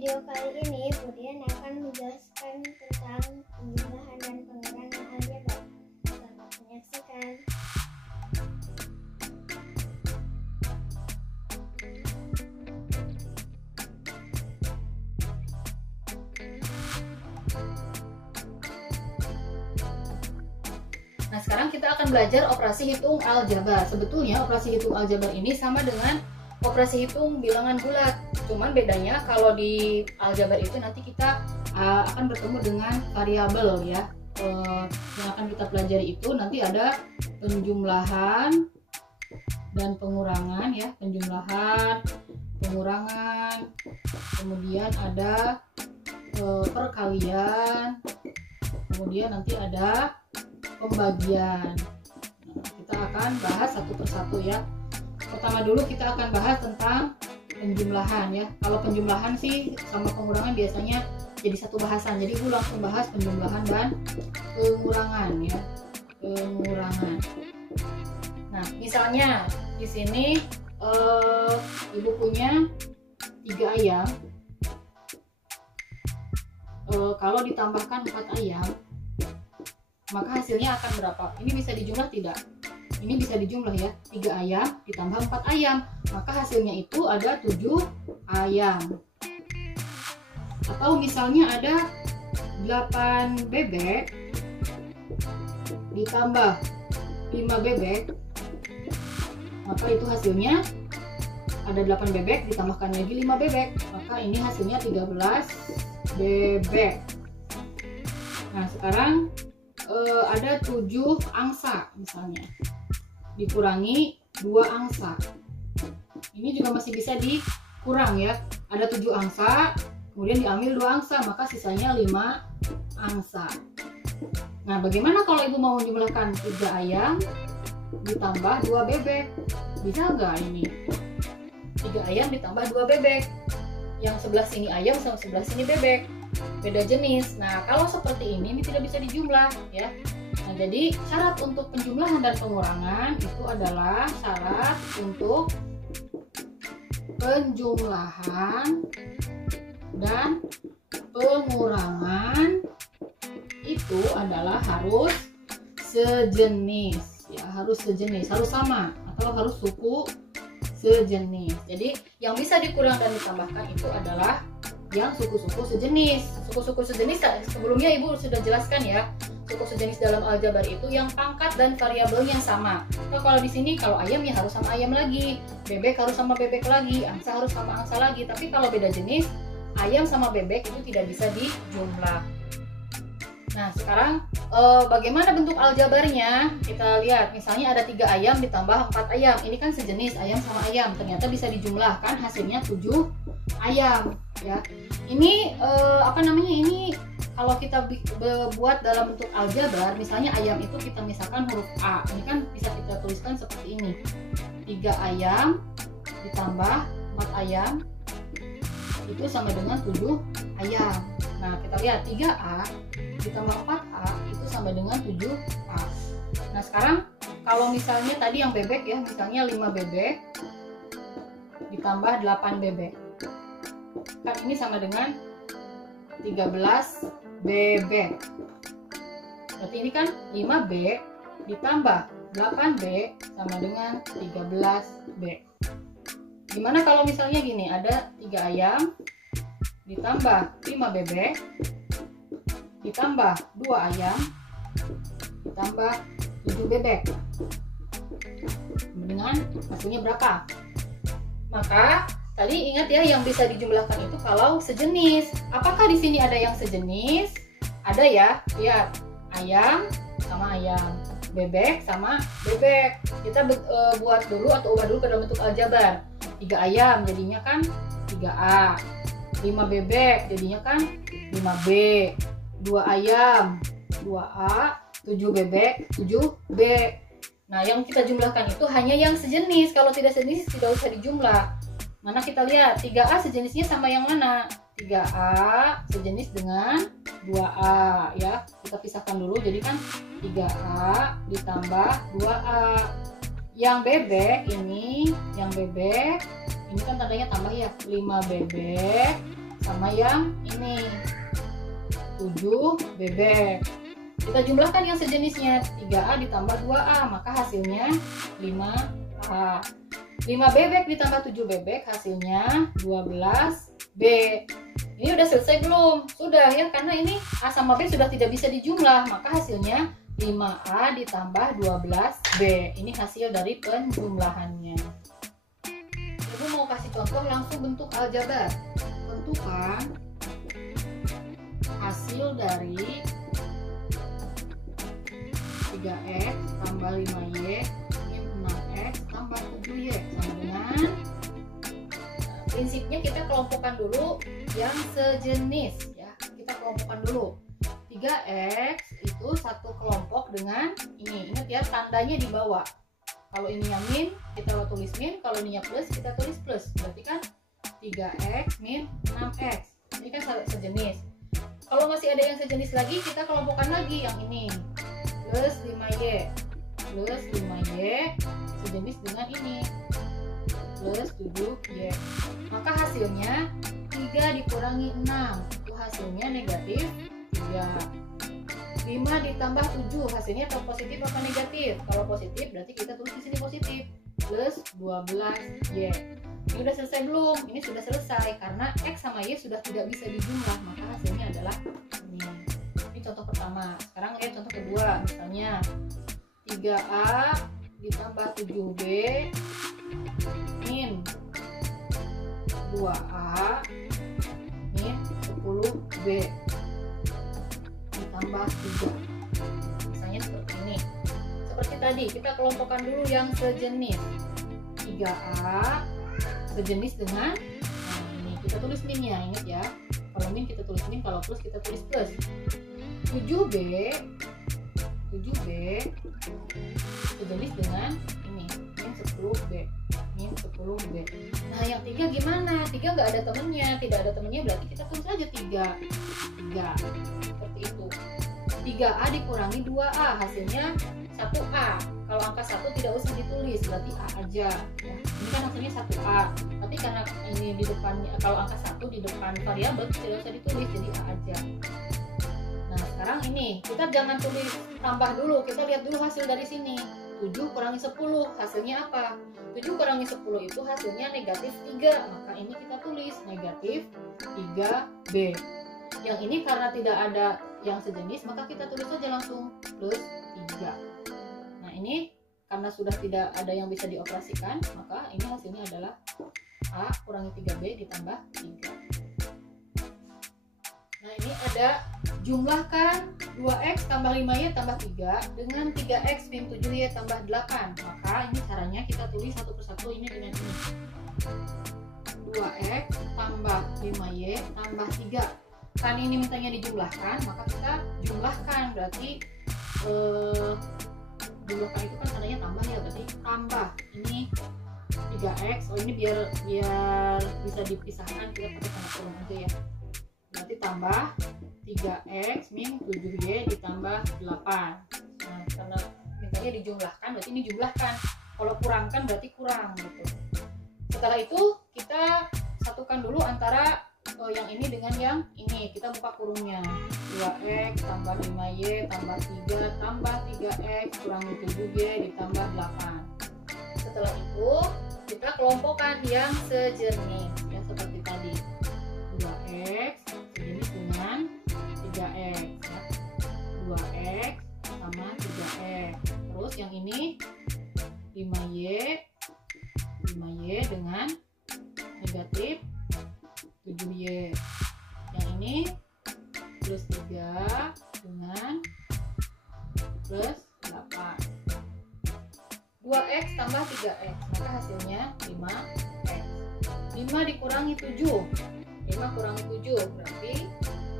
video kali ini, Budian akan menjelaskan tentang penjumlahan dan pengurangan aljabar. Selamat menyaksikan. Nah, sekarang kita akan belajar operasi hitung aljabar. Sebetulnya operasi hitung aljabar ini sama dengan operasi hitung bilangan bulat. Cuman bedanya kalau di aljabar itu nanti kita akan bertemu dengan variabel ya. Yang akan kita pelajari itu nanti ada penjumlahan dan pengurangan ya, penjumlahan, pengurangan, kemudian ada perkalian, kemudian nanti ada pembagian. Nah, kita akan bahas satu persatu ya. Pertama dulu kita akan bahas tentang penjumlahan ya. Kalau penjumlahan sih sama pengurangan biasanya jadi satu bahasan. Jadi gue langsung bahas penjumlahan dan pengurangan ya. Pengurangan. Nah, misalnya di sini ibu punya 3 ayam. Kalau ditambahkan 4 ayam, maka hasilnya akan berapa? Ini bisa dijumlah tidak? Ini bisa dijumlah ya. 3 ayam ditambah 4 ayam, maka hasilnya itu ada 7 ayam. Atau misalnya ada 8 bebek ditambah 5 bebek, maka itu hasilnya ada 8 bebek ditambahkan lagi 5 bebek, maka ini hasilnya 13 bebek. Nah, sekarang ada 7 angsa misalnya, dikurangi 2 angsa, ini juga masih bisa dikurang ya. Ada 7 angsa, kemudian diambil 2 angsa, maka sisanya 5 angsa. Nah, bagaimana kalau ibu mau menjumlahkan 3 ayam ditambah 2 bebek? Bisa nggak ini? 3 ayam ditambah 2 bebek, yang sebelah sini ayam, yang sebelah sini bebek, beda jenis. Nah, kalau seperti ini tidak bisa dijumlah ya. Nah, jadi syarat untuk penjumlahan dan pengurangan itu adalah syarat untuk penjumlahan dan pengurangan itu adalah harus sejenis ya, harus sejenis, harus sama atau harus suku sejenis. Jadi yang bisa dikurang dan ditambahkan itu adalah yang suku-suku sejenis. Suku-suku sejenis sebelumnya ibu sudah jelaskan ya. Suku sejenis dalam aljabar itu yang pangkat dan variabelnya sama. Nah, kalau di sini kalau ayam ya harus sama ayam lagi, bebek harus sama bebek lagi, angsa harus sama angsa lagi. Tapi kalau beda jenis, ayam sama bebek itu tidak bisa dijumlah. Nah, sekarang bagaimana bentuk aljabarnya? Kita lihat, misalnya ada 3 ayam ditambah 4 ayam. Ini kan sejenis ayam sama ayam, ternyata bisa dijumlahkan, hasilnya 7 ayam ya. Ini ini kalau kita buat dalam bentuk aljabar, misalnya ayam itu kita misalkan huruf A, ini kan bisa kita tuliskan seperti ini. 3 ayam ditambah 4 ayam itu sama dengan 7 ayam. Nah, kita lihat 3A ditambah 4A itu sama dengan 7A. Nah, sekarang kalau misalnya tadi yang bebek ya, misalnya 5 bebek ditambah 8 bebek, kan ini sama dengan 13 bebek. Berarti ini kan 5B ditambah 8B sama dengan 13B. Gimana kalau misalnya gini, ada 3 ayam ditambah 5 bebek ditambah 2 ayam ditambah 7 bebek, dengan hasilnya berapa? Maka tadi ingat ya, yang bisa dijumlahkan itu kalau sejenis. Apakah di sini ada yang sejenis? Ada ya. Lihat, ayam sama ayam, bebek sama bebek. Kita buat dulu atau ubah dulu ke dalam bentuk aljabar. 3 ayam jadinya kan 3A, 5 bebek jadinya kan 5B, 2 ayam 2A, 7 bebek 7B. Nah, yang kita jumlahkan itu hanya yang sejenis. Kalau tidak sejenis tidak usah dijumlah. Mana kita lihat, 3A sejenisnya sama yang mana? 3A sejenis dengan 2A ya. Kita pisahkan dulu, jadi kan 3A ditambah 2A. Yang bebek ini kan tandanya tambah ya, 5 bebek sama yang ini 7 bebek. Kita jumlahkan yang sejenisnya, 3A ditambah 2A, maka hasilnya 5A. 5 bebek ditambah 7 bebek hasilnya 12B. Ini udah selesai belum? Sudah ya, karena ini A sama B sudah tidak bisa dijumlah, maka hasilnya 5A ditambah 12B. Ini hasil dari penjumlahannya. Ibu mau kasih contoh langsung bentuk aljabar. Tentukan hasil dari 3X tambah 5Y min 6X tambah 7Y sama dengan, prinsipnya kita kelompokkan dulu yang sejenis ya. Kita kelompokkan dulu. 3X itu satu kelompok dengan ini. Ingat ya, tandanya di bawah. Kalau ininya min, kita tulis min. Kalau ininya plus, kita tulis plus. Berarti kan 3X min 6X. Ini kan sejenis. Kalau masih ada yang sejenis lagi, kita kelompokkan lagi yang ini. Plus 5Y. Plus 5Y sejenis dengan ini. Plus 7Y. Maka hasilnya 3 dikurangi 6. Itu hasilnya negatif 3. 5 ditambah 7 hasilnya atau positif apa negatif? Kalau positif berarti kita tulis di sini positif. Plus 12Y. Ini udah selesai belum? Ini sudah selesai karena X sama Y sudah tidak bisa dijumlah, maka hasilnya adalah ini. Ini contoh pertama. Sekarang lihat contoh kedua. Misalnya 3A ditambah 7B min 2A min 10B ditambah 3. Misalnya seperti ini. Seperti tadi, kita kelompokkan dulu yang sejenis. 3A sejenis dengan, nah ini kita tulis minnya, ingat ya. Kalau min kita tulis min, kalau plus kita tulis plus. 7B sejenis dengan ini, min 10B. Min 10B. Nah yang 3 gimana? 3 nggak ada temennya, tidak ada temennya berarti kita tulis aja 3. Seperti itu. 3A dikurangi 2A hasilnya 1A. Kalau angka 1 tidak usah ditulis, berarti A aja ya. Ini kan hasilnya 1A. Tapi karena ini di depannya, kalau angka 1 di depan variabel tidak usah ditulis, jadi A aja. Nah sekarang ini kita jangan tulis tambah dulu, kita lihat dulu hasil dari sini. 7 kurangi 10 hasilnya apa? 7 kurangi 10 itu hasilnya negatif 3, maka ini kita tulis negatif 3B. Yang ini karena tidak ada yang sejenis, maka kita tulis saja langsung plus 3. Nah ini karena sudah tidak ada yang bisa dioperasikan, maka ini hasilnya adalah A kurangi 3B ditambah 3. Nah ini ada jumlahkan 2X tambah 5Y tambah 3 dengan 3X min 7Y tambah 8. Maka ini caranya kita tulis satu persatu ini dengan ini. 2X tambah 5Y tambah 3. Kan ini mintanya dijumlahkan, maka kita jumlahkan. Berarti jumlahkan itu kan tandanya tambah ya, berarti tambah. Ini 3X, oh ini biar bisa dipisahkan, kita pakai tanda kurung aja ya. Berarti tambah 3X min 7Y ditambah 8. Nah, karena mintanya dijumlahkan, berarti ini jumlahkan. Kalau kurangkan berarti kurang gitu. Setelah itu kita satukan dulu antara yang ini dengan yang ini. Kita buka kurungnya. 2X tambah 5Y tambah 3 tambah 3X kurangi 7Y ditambah 8. Setelah itu kita kelompokkan yang sejenis ya, seperti tadi. 2X sejenis dengan 3X ya. 2X sama 3X. Terus yang ini 5Y dengan negatif 7Y. Yang ini plus 3 dengan plus 8. 2X tambah 3X, maka hasilnya 5X. 5 dikurangi 7, 5 kurangi 7 berarti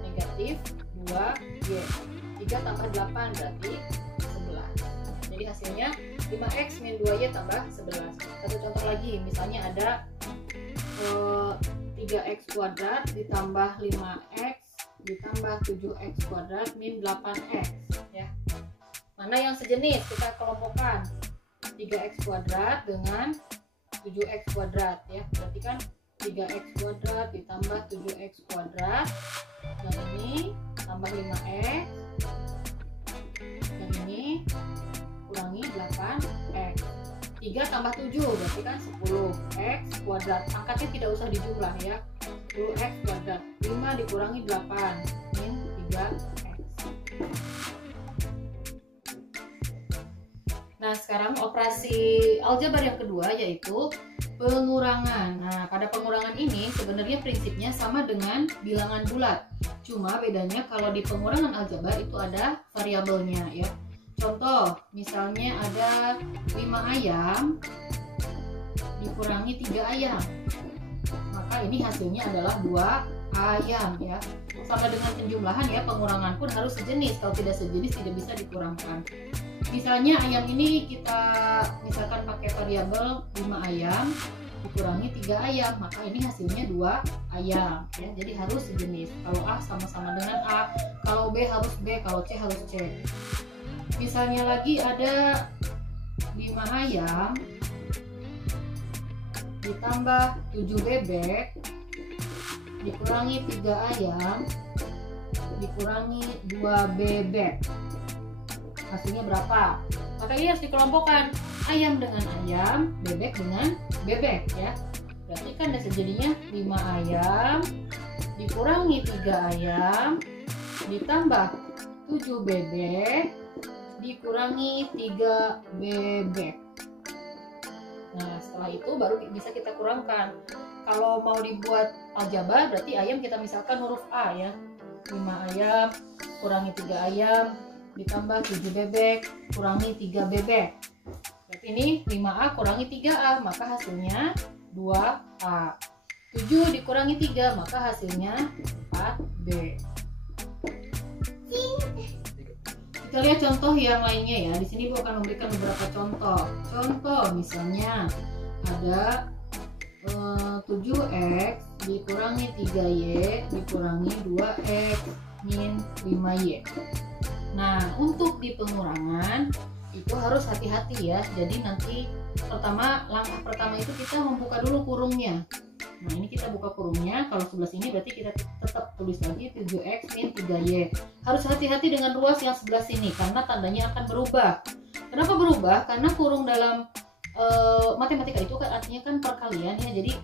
negatif 2Y. 3 tambah 8 berarti 11. Jadi hasilnya 5X min 2Y tambah 11. Satu contoh lagi, misalnya ada 3X kuadrat ditambah 5X ditambah 7X kuadrat min 8X ya. Mana yang sejenis? Kita kelompokkan. 3X kuadrat dengan 7X kuadrat ya. Berarti kan 3x kuadrat ditambah 7x kuadrat. Yang ini tambah 5x. Yang ini kurangi 8x. 3 tambah 7 berarti kan 10x kuadrat. Angkanya tidak usah dijumlah ya. 10x kuadrat. 5 dikurangi 8 min 3x. Nah, sekarang operasi aljabar yang kedua yaitu pengurangan. Nah, pada pengurangan ini sebenarnya prinsipnya sama dengan bilangan bulat. Cuma bedanya kalau di pengurangan aljabar itu ada variabelnya ya. Contoh, misalnya ada 5 ayam dikurangi 3 ayam. Maka ini hasilnya adalah 2 ayam ya. Sama dengan penjumlahan ya, pengurangan pun harus sejenis. Kalau tidak sejenis tidak bisa dikurangkan. Misalnya ayam ini kita misalkan pakai variabel 5 ayam dikurangi 3 ayam, maka ini hasilnya 2 ayam ya. Jadi harus sejenis. Kalau A sama-sama dengan A, kalau B harus B, kalau C harus C. Misalnya lagi ada 5 ayam ditambah 7 bebek dikurangi 3 ayam dikurangi 2 bebek. Hasilnya berapa? Maka ini harus dikelompokkan, ayam dengan ayam, bebek dengan bebek ya. Berarti kan jadinya 5 ayam dikurangi 3 ayam ditambah 7 bebek dikurangi 3 bebek. Nah, setelah itu baru bisa kita kurangkan. Kalau mau dibuat aljabar berarti ayam kita misalkan huruf A ya. 5 ayam kurangi 3 ayam ditambah 7 bebek kurangi 3 bebek. Berarti ini 5A kurangi 3A, maka hasilnya 2A. 7 dikurangi 3, maka hasilnya 4B. Kita lihat contoh yang lainnya ya. Di sini Bu akan memberikan beberapa contoh. Contoh misalnya ada 7x dikurangi 3y dikurangi 2x min 5y. Nah, untuk di pengurangan itu harus hati-hati ya. Jadi nanti langkah pertama itu kita membuka dulu kurungnya. Nah, ini kita buka kurungnya. Kalau sebelah sini berarti kita tetap tulis lagi 7x min 3y. Harus hati-hati dengan ruas yang sebelah sini karena tandanya akan berubah. Kenapa berubah? Karena kurung dalam matematika itu kan artinya kan perkalian ya. Jadi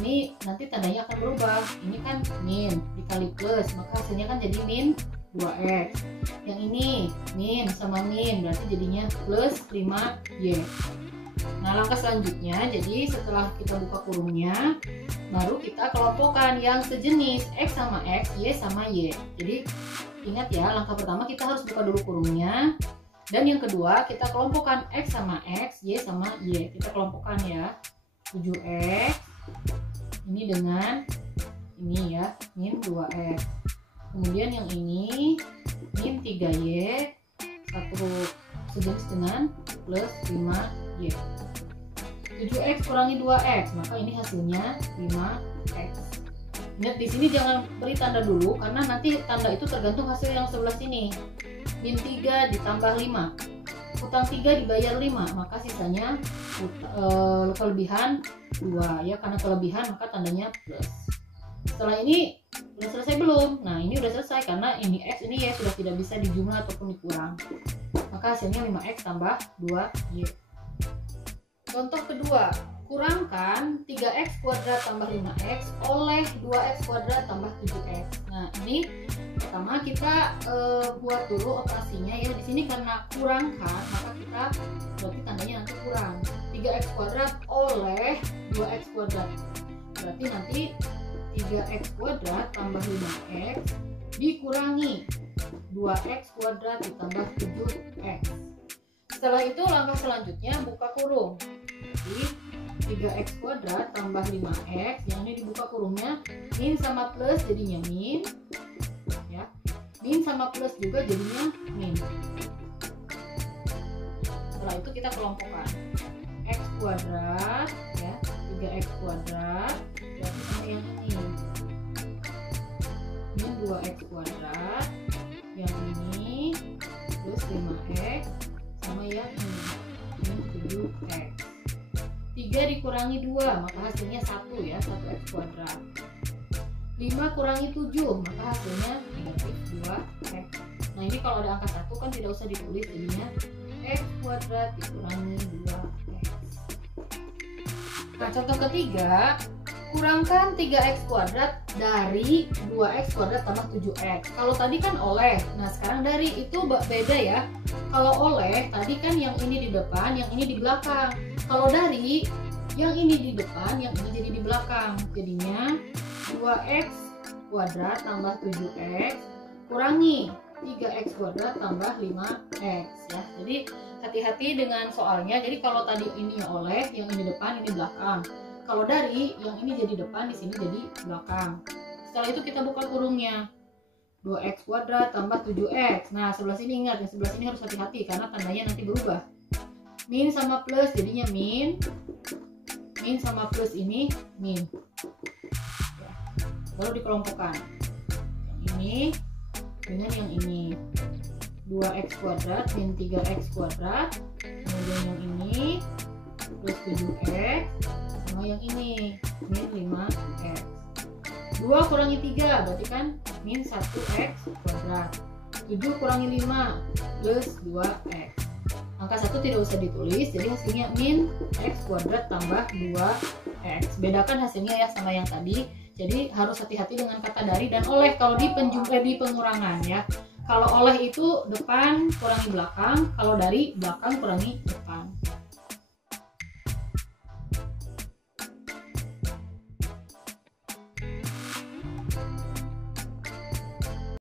ini nanti tandanya akan berubah. Ini kan min dikali plus, maka hasilnya kan jadi min 2x. Yang ini min sama min berarti jadinya plus 5y. Nah, langkah selanjutnya, jadi setelah kita buka kurungnya baru kita kelompokkan yang sejenis, x sama x, y sama y. Jadi ingat ya, langkah pertama kita harus buka dulu kurungnya. Dan yang kedua kita kelompokkan x sama x, y sama y. Kita kelompokkan ya, 7x ini dengan ini ya, min 2x. Kemudian yang ini min 3y satu sejenis dengan plus 5y. 7x kurangi 2x, maka ini hasilnya 5x. Ingat di sini jangan beri tanda dulu karena nanti tanda itu tergantung hasil yang sebelah sini. Min 3 ditambah 5, utang 3 dibayar 5, maka sisanya kelebihan 2 ya, karena kelebihan maka tandanya plus. Setelah ini udah selesai belum? Nah, ini udah selesai karena ini x ini y sudah tidak bisa dijumlah ataupun dikurang. Maka hasilnya 5x tambah 2y. Contoh kedua, kurangkan 3x kuadrat tambah 5x oleh 2x kuadrat tambah 7x. Nah, ini pertama kita buat dulu operasinya ya. Di sini karena kurangkan, maka kita berarti tandanya nanti kurang. 3x kuadrat oleh 2x kuadrat. Berarti nanti 3x kuadrat tambah 5x dikurangi 2x kuadrat ditambah 7x. Setelah itu langkah selanjutnya buka kurung. Jadi 3x kuadrat tambah 5x, yang ini dibuka kurungnya, min sama plus jadinya min ya. Min sama plus juga jadinya min. Setelah itu kita kelompokkan x kuadrat ya, 3x kuadrat berarti sama yang ini min 2x kuadrat, yang ini plus 5x sama yang ini min 7x. 3 dikurangi 2, maka hasilnya 1 ya, 1x kuadrat. 5 kurangi 7, maka hasilnya negatif 2x. Nah ini kalau ada angka 1 kan tidak usah ditulis, jadinya x kuadrat dikurangi 2x. Nah contoh ketiga, kurangkan 3x kuadrat dari 2x kuadrat tambah 7x. Kalau tadi kan oleh, nah sekarang dari itu beda ya. Kalau oleh, tadi kan yang ini di depan, yang ini di belakang. Kalau dari, yang ini di depan, yang ini jadi di belakang. Jadinya 2x kuadrat tambah 7x kurangi 3x kuadrat tambah 5x ya. Jadi hati-hati dengan soalnya. Jadi kalau tadi ini oleh, yang ini depan, ini belakang. Kalau dari, yang ini jadi depan, di sini jadi belakang. Setelah itu kita buka kurungnya. 2x kuadrat tambah 7x. Nah sebelah sini ingat, yang sebelah sini harus hati-hati karena tandanya nanti berubah. Min sama plus jadinya min. Min sama plus ini min. Ya. Baru dikelompokkan. Yang ini dengan yang ini. 2x kuadrat min 3x kuadrat. Kemudian yang ini plus 7x sama yang ini min 5x. 2 kurangi 3 berarti kan min 1x kuadrat. 7 kurangi 5 plus 2x. Angka 1 tidak usah ditulis, jadi hasilnya min x kuadrat tambah 2x. Bedakan hasilnya ya sama yang tadi. Jadi harus hati-hati dengan kata dari dan oleh kalau di pengurangan ya. Kalau oleh itu depan kurangi belakang, kalau dari belakang kurangi depan.